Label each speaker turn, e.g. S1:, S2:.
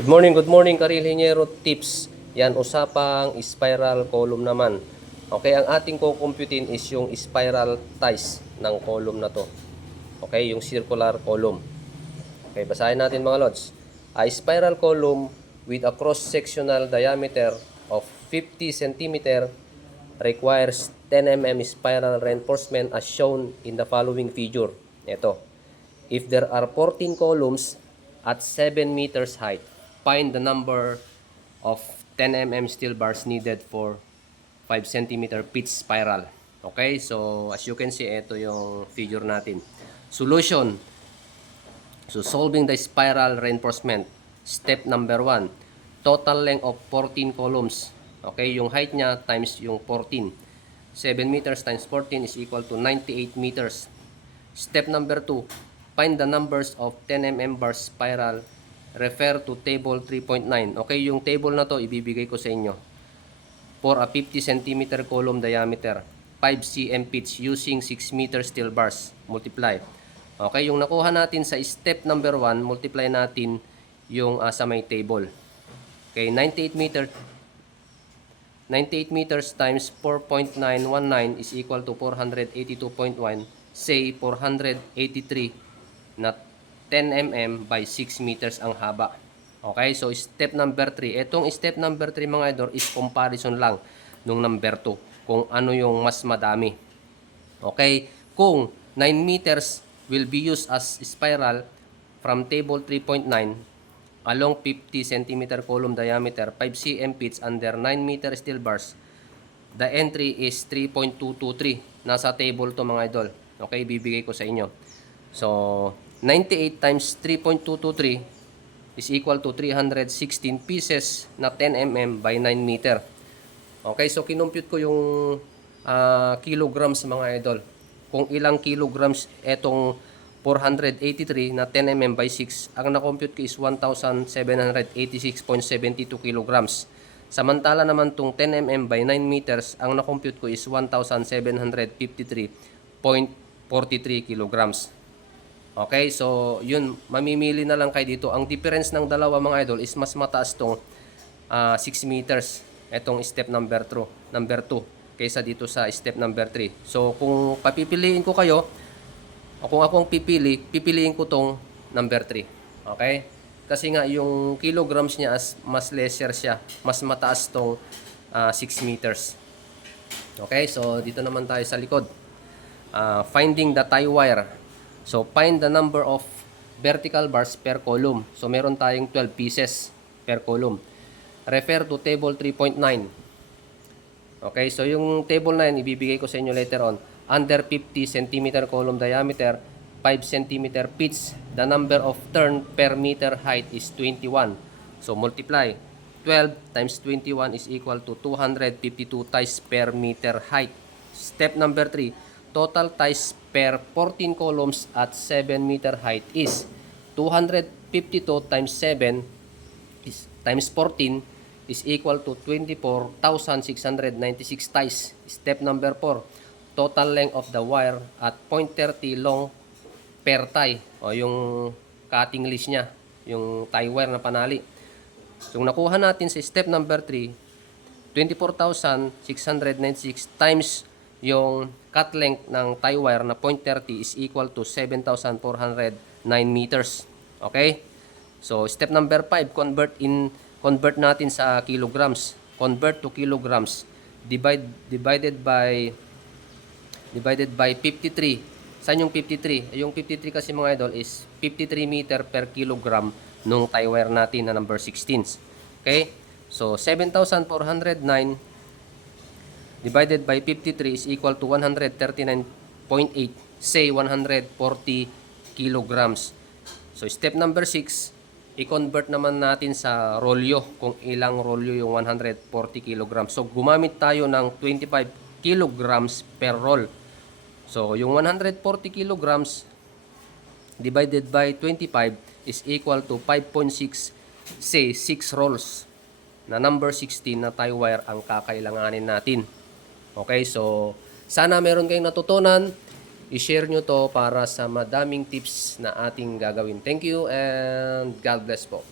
S1: Good morning, good morning Karil Hinyero Tips. Yan, usapang spiral column naman. Okay, ang ating kukumputin is yung spiral ties ng column na to. Okay, yung circular column. Okay, basahin natin mga lods. A spiral column with a cross-sectional diameter of 50 cm requires 10 mm spiral reinforcement as shown in the following figure. Ito. If there are 14 columns at 7 meters height, find the number of 10 mm steel bars needed for 5 cm pitch spiral. Okay, so as you can see, ito yung figure natin. Solution. So solving the spiral reinforcement. Step number 1. Total length of 14 columns. Okay, yung height niya times yung 14. 7 meters times 14 is equal to 98 meters. Step number 2. Find the numbers of 10 mm bar spiral. Refer to table 3.9. Okay, yung table na to ibibigay ko sa inyo. For a 50 cm column diameter, 5 cm pitch using 6 meter steel bars. Multiply. Okay, yung nakuha natin sa step number 1, multiply natin yung uh, sa may table. Okay, 98 meter 98 meters times 4.919 is equal to 482.1 say 483 na 10 mm by 6 meters ang haba. Okay, so step number 3. Itong step number 3 mga idol is comparison lang nung number 2 kung ano yung mas madami. Okay, kung 9 meters will be used as spiral from table 3.9 along 50 cm column diameter, 5 cm pitch under 9 meter steel bars. The entry is 3.223. Nasa table to mga idol. Okay, bibigay ko sa inyo. So, 98 times 3.223 is equal to 316 pieces na 10 mm by 9 meter. Okay, so kinumpute ko yung ah, kilograms mga idol. Kung ilang kilograms etong 483 na 10 mm by 6, ang na-compute ko is 1,786.72 kilograms. Samantala naman tong 10 mm by 9 meters, ang na-compute ko is 1,753.43 kilograms. Okay, so yun, mamimili na lang kayo dito. Ang difference ng dalawa mga idol is mas mataas tong ah, 6 meters. Etong step number 2, number 2 kaysa dito sa step number 3. So kung papipiliin ko kayo, o kung ako ang pipili, pipiliin ko tong number 3. Okay? Kasi nga yung kilograms niya as mas lesser siya, mas mataas tong ah, 6 meters. Okay, so dito naman tayo sa likod. Ah, finding the tie wire. So find the number of vertical bars per column. So meron tayong 12 pieces per column. Refer to table 3.9. Okay, so yung table 9 ibibigay ko sa inyo later on. Under 50 cm column diameter, 5 cm pitch, the number of turn per meter height is 21. So multiply. 12 times 21 is equal to 252 ties per meter height. Step number 3. Total ties per 14 columns at 7 meter height is 252 times 7 is, times 14 is equal to 24,696 ties. Step number 4. Total length of the wire at 0.30 long per tie o yung cutting list niya, yung tie wire na panali. So, nakuha natin sa step number 3, 24,696 times yung cut length ng tie wire na 0.30 is equal to 7,409 meters. Okay? So, step number 5, convert in convert natin sa kilograms. Convert to kilograms. Divide divided by divided by 53. Saan yung 53? Yung 53 kasi mga idol is 53 meter per kilogram nung tie wire natin na number 16. Okay? So, 7,409 divided by 53 is equal to 139.8. Say, 140 kilograms. So, step number 6, i-convert naman natin sa rolyo kung ilang rolyo yung 140 kilograms. So, gumamit tayo ng 25 kilograms per roll. So, yung 140 kilograms divided by 25 is equal to 5.6 say 6 rolls na number 16 na tie wire ang kakailanganin natin. Okay, so sana meron kayong natutunan. I-share nyo to para sa madaming tips na ating gagawin. Thank you and God bless po.